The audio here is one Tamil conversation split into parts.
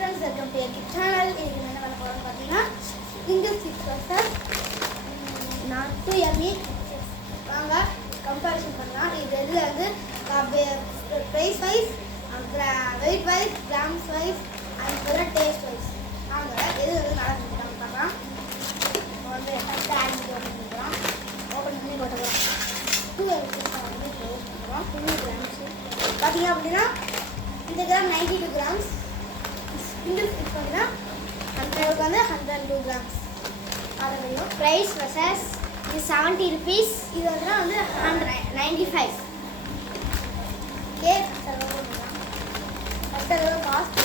Friends, welcome to YouTube channel. இது என்ன பண்ண போகிறோம்னு பார்த்தீங்கன்னா சிங்கிள் சிக்ஸ் வர்சஸ் நான் 2ME வாங்க கம்பேரிசன் பண்ணலாம். இது இதில் வந்து price wise, weight wise, grams wise, அதுக்கு டேஸ்ட் வைஸ் வாங்க எது வந்து நல்லா செஞ்சுட்டாங்க பார்க்கலாம். இப்போ வந்து ஃபஸ்ட்டு ஆட் பண்ணி ஓப்பன் பண்ணி போட்டுக்கலாம். 2ME வந்து க்ளோஸ் பண்ணுறோம். 2 கிராம்ஸு பார்த்தீங்க அப்படின்னா இந்த கிராம் 92 கிராம்ஸ். சிங்கிள் ஸ்டிக் பார்த்தீங்கன்னா 100 வந்து 102 கிராம்ஸ். அது ப்ரைஸ் வர்சஸ் இது 70 rupees. இது வந்து 95. கேக் ஃபஸ்ட் அளவு காஸ்ட்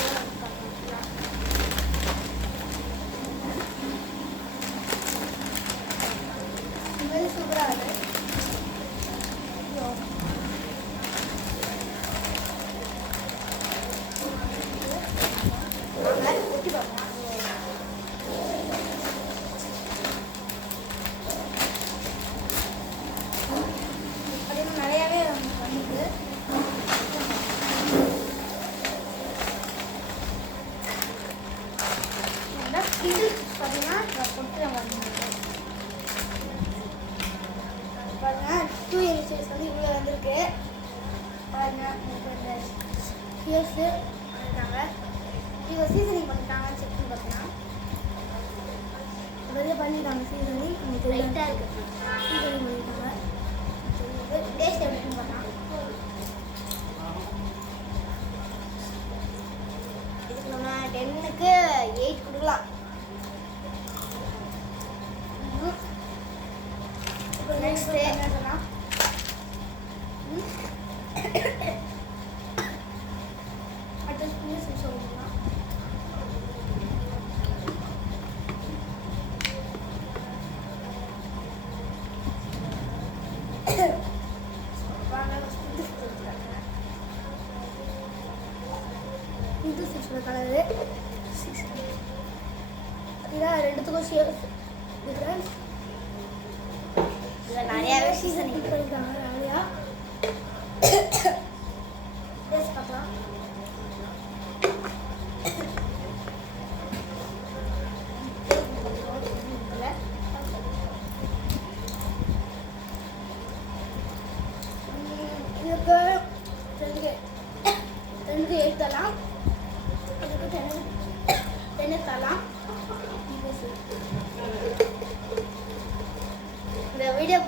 இது சூப்பராக இருக்குது. நிறையாவே வந்துருக்கு. பார்த்தீங்கன்னா கொடுத்து பாருங்க 2ME சைஸ் வந்து இவ்வளோ வந்திருக்கு. பாருங்க இந்த ஃபியர்ஸு பண்ணிட்டாங்க. இவங்க சீசனிங் பண்ணிட்டாங்கன்னு செக் பண்ணி பார்த்தீங்கன்னா நிறைய பண்ணிட்டாங்க. சீசனிங் கொஞ்சம் லைட்டாக இருக்குது. சீசனிங் பண்ணிட்டாங்க. டேஸ்ட் எப்படின்னு பார்த்தா இதுக்கு நம்ம 10க்கு 8 கொடுக்கலாம். இப்போ நெக்ஸ்ட் என்ன சொன்னால் அடுத்த ஸ்பூன் சொல்லலாம். இது 6 கலரு இதான் ரெண்டுத்துக்கும் ஷேப் டிஃப்ரென்ஸ். இதில் நிறையாவே சீசனிங் பண்ணியிருக்காங்க. நிறையா டேஸ்ட் பார்க்கலாம். இதுக்கு 2க்கு 8 தரலாம். இதுக்கு 10 தரலாம். இந்த வீடியோ